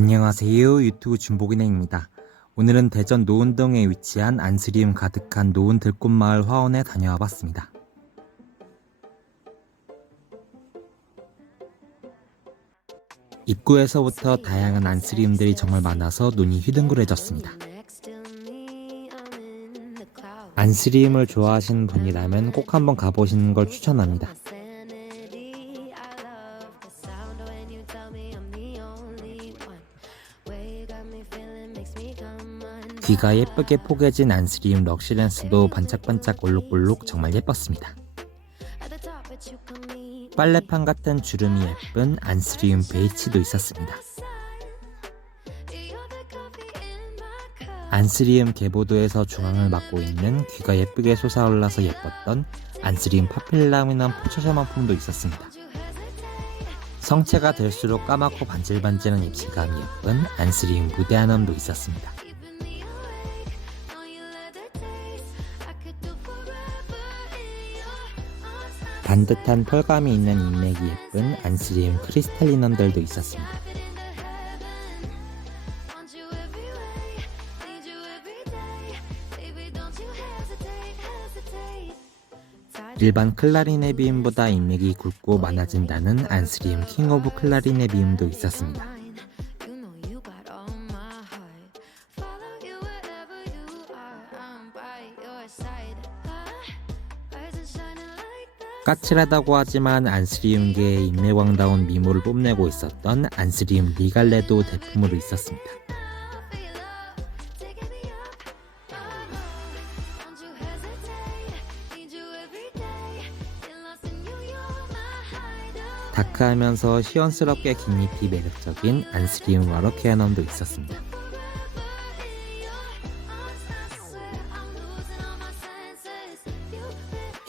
안녕하세요. 유튜브 준복인행입니다. 오늘은 대전 노은동에 위치한 안스리움 가득한 노은 들꽃마을 화원에 다녀와 봤습니다. 입구에서부터 다양한 안스리움들이 정말 많아서 눈이 휘둥그레졌습니다. 안스리움을 좋아하시는 분이라면 꼭 한번 가보시는 걸 추천합니다. 귀가 예쁘게 포개진 안스리움 럭시랜스도 반짝반짝 올록볼록 정말 예뻤습니다. 빨래판 같은 주름이 예쁜 안스리움 베이치도 있었습니다. 안스리움 계보도에서 중앙을 맡고 있는 귀가 예쁘게 솟아올라서 예뻤던 안스리움 파필라미남 포처 샤만품도 있었습니다. 성체가 될수록 까맣고 반질반질한 입체감이 예쁜 안스리움 무대한엄도 있었습니다. 반듯한 펄감이 있는 인맥이 예쁜 안스리움 크리스탈리넘들도 있었습니다. 일반 클라리네 비움보다 인맥이 굵고 많아진다는 안스리움 킹 오브 클라리네 비움도 있었습니다. 까칠하다고 하지만 안스리움 계의 인맥왕다운 미모를 뽐내고 있었던 안스리움 리갈레도 대품으로 있었습니다. 다크하면서 시원스럽게 긴 잎이 매력적인 안스리움 와로케아넘도 있었습니다.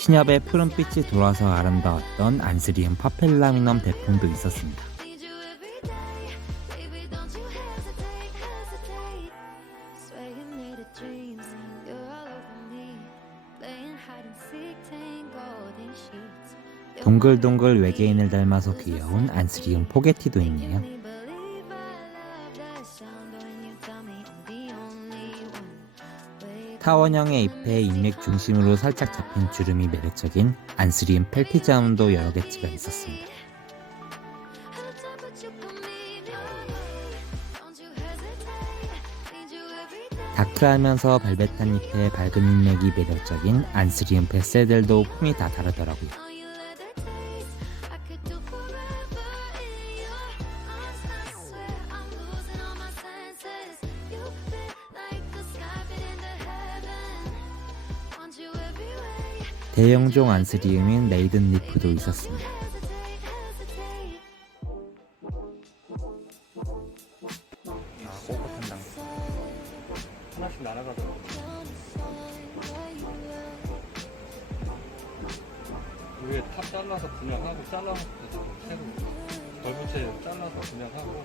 신엽의 푸른빛이 돌아서 아름다웠던 안스리움 파펠라미넘 대품도 있었습니다. 동글동글 외계인을 닮아서 귀여운 안스리움 포게티도 있네요. 타원형의 잎에 인맥 중심으로 살짝 잡힌 주름이 매력적인 안스리움 펠티자움도 여러 개치가 있었습니다. 다크하면서 발베탄 잎에 밝은 인맥이 매력적인 안스리움 베세들도 품이 다 다르더라고요. 대형종 안스리움인 레이든 리프도 있었습니다.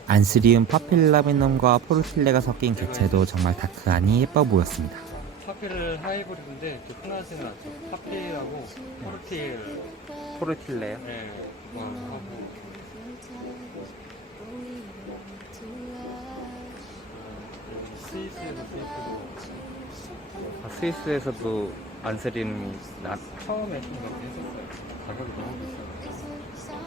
안스리움 파필라미넘과 포르틸레가 섞인 개체도 정말 다크하니 예뻐 보였습니다. 파피를 하이브리드인데 그 하나씩은 않죠. 파피라고 포르틸 포르틸레요? 예, 뭐 하고 스위스에서 스위스로 스위스에서도 안스리움이 나... 처음에 좀 그렇게 했었어요. 가격이 너무 비싸요.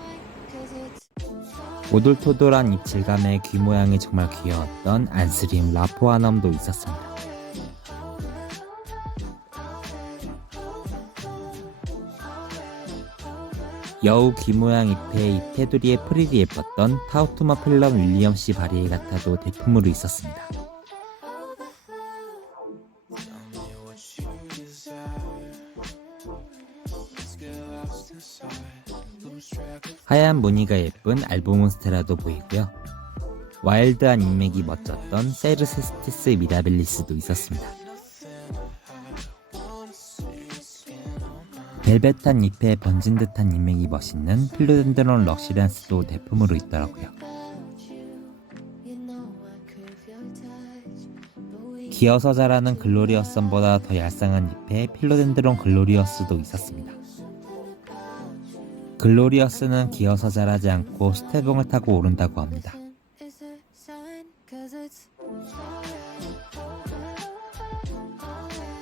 오돌토돌한 입질감에 귀 모양이 정말 귀여웠던 안스리움 라포아넘도 있었습니다. 여우 귀 모양 잎에 이 테두리에 프릴이 예뻤던 타우투마 필럼 윌리엄 씨 바리에 같아도 대품으로 있었습니다. 하얀 무늬가 예쁜 알보몬스테라도 보이고요. 와일드한 인맥이 멋졌던 세르세스티스 미라벨리스도 있었습니다. 벨벳한 잎에 번진 듯한 인맥이 멋있는 필로덴드론 럭시랜스도 대품으로 있더라고요. 기어서 자라는 글로리어선보다 더 얄쌍한 잎에 필로덴드론 글로리어스도 있었습니다. 글로리어스는 기어서 자라지 않고 스테봉을 타고 오른다고 합니다.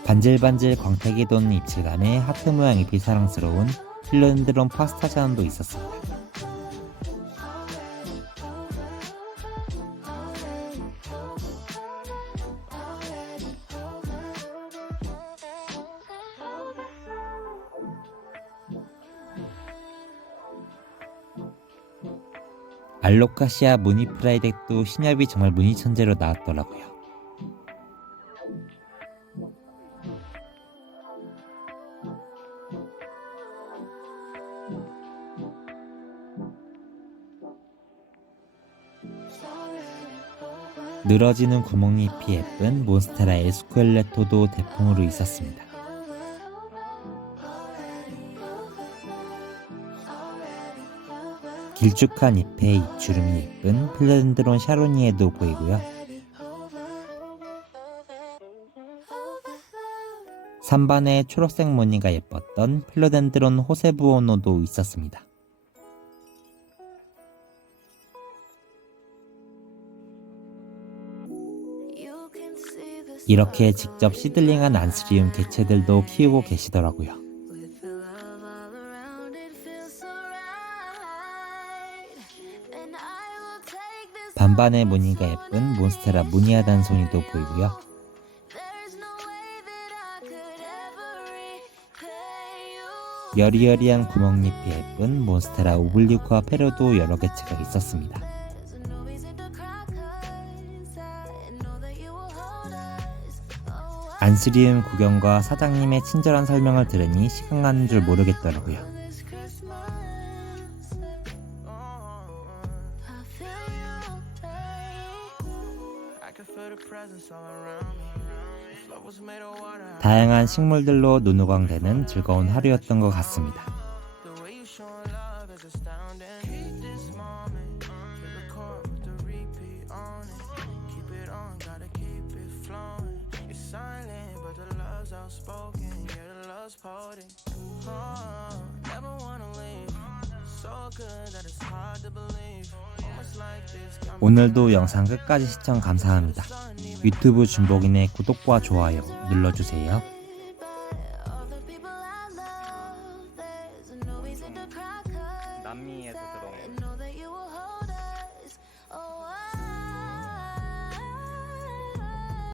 반질반질 광택이 도는 입체감에 하트 모양 잎이 사랑스러운 필로덴드론 파스타 잔도 있었습니다. 알로카시아 무늬 프라이 덱도 신협이 정말 무늬 천재로 나왔더라고요. 늘어지는 구멍잎이 예쁜 몬스테라 에스쿠엘레토도 대풍으로 있었습니다. 길쭉한 잎에 잎주름이 예쁜 필렌드론 샤로니에도 보이고요. 산반에 초록색 무늬가 예뻤던 필로덴드론 호세부오노도 있었습니다. 이렇게 직접 시들링한 안스리움 개체들도 키우고 계시더라고요. 반반의 무늬가 예쁜 몬스테라 무늬아 단송이도 보이고요. 여리여리한 구멍잎이 예쁜 몬스테라 오블리쿠아 페로도 여러 개체가 있었습니다. 안스리움 구경과 사장님의 친절한 설명을 들으니 시간 가는 줄 모르겠더라고요. 다양한 식물들로 눈호강되는 즐거운 하루였던 것 같습니다. Outspoken. Yeah, the love's potent. Oh, never wanna leave. So good that it's hard to believe. Almost like this. 오늘도 영상 끝까지 시청 감사합니다. 유튜브 준복인의 구독과 좋아요 눌러주세요.